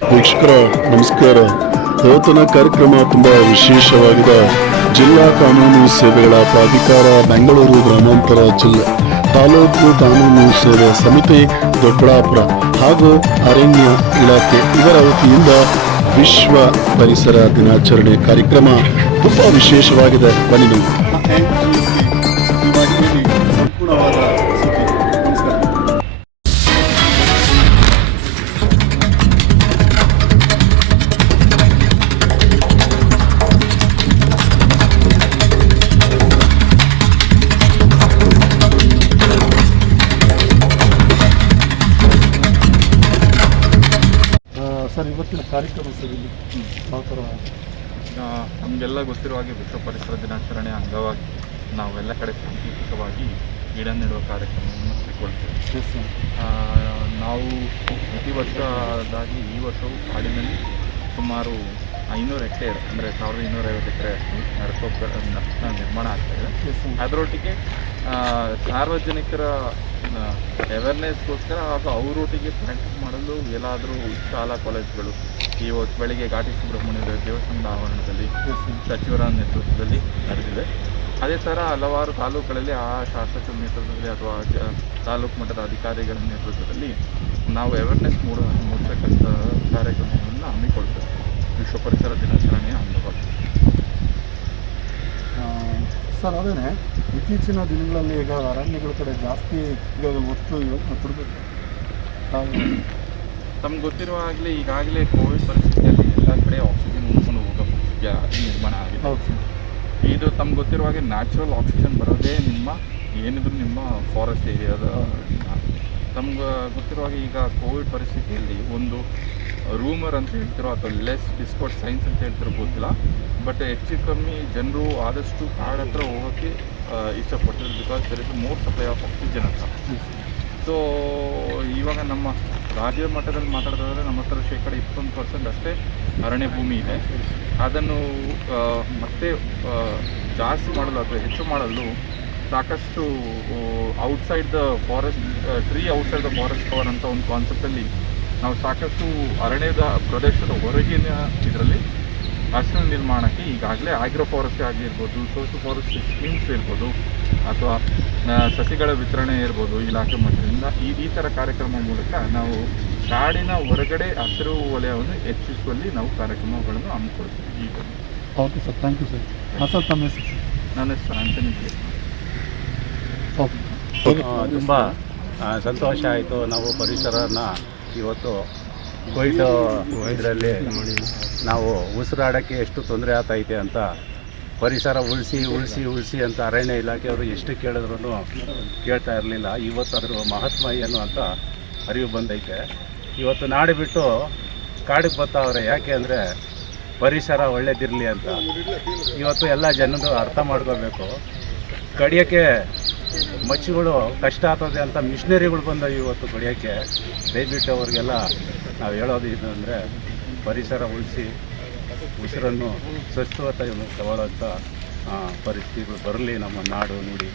ವೀಕ್ಷಕರ ನಮಸ್ಕಾರ. ಇವತ್ತಿನ ಕಾರ್ಯಕ್ರಮ ತುಂಬಾ ವಿಶೇಷವಾಗಿದೆ. ಜಿಲ್ಲಾ ಕಾನೂನು ಸೇವೆಗಳ ಪ್ರಾಧಿಕಾರ ಬೆಂಗಳೂರು ಗ್ರಾಮಾಂತರ ಜಿಲ್ಲೆ, ತಾಲೂಕು ಕಾನೂನು ಸೇವೆ ಸಮಿತಿ ದೊಡ್ಡಬಳ್ಳಾಪುರ ಹಾಗೂ ಅರಣ್ಯ ಇಲಾಖೆ ಇವರ ವತಿಯಿಂದ ವಿಶ್ವ ಪರಿಸರ ದಿನಾಚರಣೆ ಕಾರ್ಯಕ್ರಮ ತುಂಬಾ ವಿಶೇಷವಾಗಿದೆ. ಬನ್ನಿ ನೀವು ಸಂಪೂರ್ಣವಾದ ಸರ್, ಇವತ್ತಿನ ಕಾರ್ಯಕ್ರಮ ಸರ್ ಇಲ್ಲಿ ಯಾವ ಥರ? ನಮಗೆಲ್ಲ ಗೊತ್ತಿರುವ ಹಾಗೆ ವಿಶ್ವ ಪರಿಸರ ದಿನಾಚರಣೆ ಅಂಗವಾಗಿ ನಾವೆಲ್ಲ ಕಡೆ ಸಾಂಸ್ಕೃತಿಕವಾಗಿ ಗಿಡ ನೆಡುವ ಕಾರ್ಯಕ್ರಮವನ್ನು ಕೈಗೊಳ್ತೇವೆ. ನಾವು ಪ್ರತಿ ವರ್ಷದಾಗಿ ಈ ವರ್ಷವು ಕಾಡಿನಲ್ಲಿ ಸುಮಾರು 500 ಹೆಕ್ಟೇರ್ ಅಂದರೆ 1250 ಎಕರೆ ನರ್ಕ ನಿರ್ಮಾಣ ಆಗ್ತಾಯಿದೆ. ಅದರೊಟ್ಟಿಗೆ ಸಾರ್ವಜನಿಕರ ಅವೇರ್ನೆಸ್ಗೋಸ್ಕರ ಹಾಗೂ ಅವರೊಟ್ಟಿಗೆ ಪ್ರಾಕ್ಟೀಸ್ ಮಾಡಲು ಎಲ್ಲಾದರೂ ಶಾಲಾ ಕಾಲೇಜುಗಳು ಇವತ್ತು ಬೆಳಿಗ್ಗೆ ಘಾಟಿ ಸುಬ್ರಹ್ಮಣ್ಯದ ದೇವಸ್ಥಾನದ ಆವರಣದಲ್ಲಿ ಸಚಿವರ ನೇತೃತ್ವದಲ್ಲಿ ನಡೆದಿದೆ. ಅದೇ ಥರ ಹಲವಾರು ತಾಲೂಕುಗಳಲ್ಲಿ ಆ ಶಾಸಕರ ನೇತೃತ್ವದಲ್ಲಿ ಅಥವಾ ತಾಲೂಕು ಮಟ್ಟದ ಅಧಿಕಾರಿಗಳ ನೇತೃತ್ವದಲ್ಲಿ ನಾವು ಅವೇರ್ನೆಸ್ ಮೂಡಿಸಕ್ಕಂಥ ಕಾರ್ಯಕ್ರಮವನ್ನು ಹಮ್ಮಿಕೊಳ್ತೇವೆ ವಿಶ್ವ ಪರಿಸರ ದಿನಾಚರಣೆಯ ಅಂಗವಾಗಿ. ಸರ್, ಅದೇ ಇತ್ತೀಚಿನ ದಿನಗಳಲ್ಲಿ ಈಗ ಅರಣ್ಯಗಳ ಕಡೆ ಜಾಸ್ತಿ ಈಗ ಒತ್ತು ಕೊಡಬೇಕು. ತಮ್ಗೆ ಗೊತ್ತಿರುವ ಆಗಲೇ ಈಗಾಗಲೇ ಕೋವಿಡ್ ಪರಿಸ್ಥಿತಿಯಲ್ಲಿ ಎಲ್ಲ ಕಡೆ ಆಕ್ಸಿಜನ್ ಉಳ್ಕೊಂಡು ಹೋಗೋ ನಿರ್ಮಾಣ ಆಗಿದೆ. ಇದು ತಮ್ಗೆ ಗೊತ್ತಿರುವ ಹಾಗೆ ನ್ಯಾಚುರಲ್ ಆಕ್ಸಿಜನ್ ಬರೋದೇ ಏನಿದ್ರು ನಿಮ್ಮ ಫಾರೆಸ್ಟ್ ಏರಿಯಾದ. ತಮ್ಗೆ ಗೊತ್ತಿರುವ ಹಾಗೆ ಈಗ ಕೋವಿಡ್ ಪರಿಸ್ಥಿತಿಯಲ್ಲಿ ಒಂದು ರೂಮರ್ ಅಂತ ಹೇಳ್ತಿರೋ ಅಥವಾ ಲೆಸ್ ಡಿಸ್ಕೋರ್ಸ್ ಸೈನ್ಸ್ ಅಂತ ಹೇಳ್ತಿರೋ ಗೊತ್ತಿಲ್ಲ, ಬಟ್ ಹೆಚ್ಚು ಕಮ್ಮಿ ಜನರು ಆದಷ್ಟು ಕಾಡು ಹತ್ರ ಹೋಗೋಕ್ಕೆ ಇಷ್ಟಪಡ್ತಾರೆ. Because there is more supply of oxygen ಅಂತ. ಸೊ ಇವಾಗ ನಮ್ಮ ರಾಜ್ಯ ಮಟ್ಟದಲ್ಲಿ ಮಾತಾಡೋದಾದರೆ ನಮ್ಮ ಹತ್ರ 21% ಅಷ್ಟೇ ಅರಣ್ಯ ಭೂಮಿ ಇದೆ. ಅದನ್ನು ಮತ್ತೆ ಜಾಸ್ತಿ ಮಾಡಲು ಅಥವಾ ಹೆಚ್ಚು ಮಾಡಲು ಸಾಕಷ್ಟು outside the forest tree outside the forest cover ಅಂತ ಒಂದು ಕಾನ್ಸೆಪ್ಟಲ್ಲಿ ನಾವು ಸಾಕಷ್ಟು ಅರಣ್ಯದ ಪ್ರದೇಶದ ಹೊರಗಿನ ಇದರಲ್ಲಿ ಹಸಿರು ನಿರ್ಮಾಣಕ್ಕೆ ಈಗಾಗಲೇ ಆಗ್ರೋ ಫಾರೆಸ್ಟ್ರಿ ಆಗಿರ್ಬೋದು, ಸೋಷಿಯಲ್ ಫಾರೆಸ್ಟ್ ಸ್ಕೀಮ್ಸ್ ಇರ್ಬೋದು, ಅಥವಾ ಸಸಿಗಳ ವಿತರಣೆ ಇರ್ಬೋದು ಇಲಾಖೆ ಮಟ್ಟದಿಂದ ಈ ಥರ ಕಾರ್ಯಕ್ರಮ ಮೂಲಕ ನಾವು ಕಾಡಿನ ಹೊರಗಡೆ ಹಸಿರು ವಲಯವನ್ನು ಹೆಚ್ಚಿಸುವಲ್ಲಿ ನಾವು ಕಾರ್ಯಕ್ರಮಗಳನ್ನು ಹಮ್ಮಿಕೊಳ್ತೀವಿ. ಈಗ okay sir, thank you sir. Sir, ತಮ್ಮ ಹೆಸರು? ನನ್ನ ಹೆಸರು ಆಂಟನಿ. ತುಂಬ ಸಂತೋಷ ಆಯಿತು. ನಾವು ಪರಿಸರನ ಇವತ್ತು ಕೋವಿಡ್ ಇದರಲ್ಲಿ ನಾವು ಉಸಿರಾಡೋಕ್ಕೆ ಎಷ್ಟು ತೊಂದರೆ ಆಗ್ತೈತೆ ಅಂತ ಪರಿಸರ ಉಳಿಸಿ ಉಳಿಸಿ ಉಳಿಸಿ ಅಂತ ಅರಣ್ಯ ಇಲಾಖೆಯವರು ಎಷ್ಟು ಕೇಳಿದ್ರೂ ಕೇಳ್ತಾ ಇರಲಿಲ್ಲ. ಇವತ್ತು ಅದರ ಮಹತ್ವ ಏನು ಅಂತ ಅರಿವು ಬಂದೈತೆ. ಇವತ್ತು ನಾಡು ಬಿಟ್ಟು ಕಾಡಿಗೆ ಬರ್ತಾವ್ರೆ. ಯಾಕೆ ಅಂದರೆ ಪರಿಸರ ಒಳ್ಳೇದಿರಲಿ ಅಂತ. ಇವತ್ತು ಎಲ್ಲ ಜನರು ಅರ್ಥ ಮಾಡ್ಕೋಬೇಕು. ಕಡಿಯೋಕ್ಕೆ ಮಚ್ಚಿಗಳು ಕಷ್ಟ ಆಗ್ತದೆ ಅಂತ ಮಿಷನರಿಗಳು ಬಂದವು ಇವತ್ತು ಕಡಿಯೋಕ್ಕೆ. ದಯವಿಟ್ಟು ಅವ್ರಿಗೆಲ್ಲ ನಾವು ಹೇಳೋದು ಇದು ಅಂದರೆ ಪರಿಸರ ಉಳಿಸಿ ಉಸಿರನ್ನು ಸ್ವಚ್ಛತೆ ತಗೊಳ್ಳೋಂಥ ಪರಿಸ್ಥಿತಿಗಳು ಬರಲಿ ನಮ್ಮ ನಾಡು ನುಡಿ.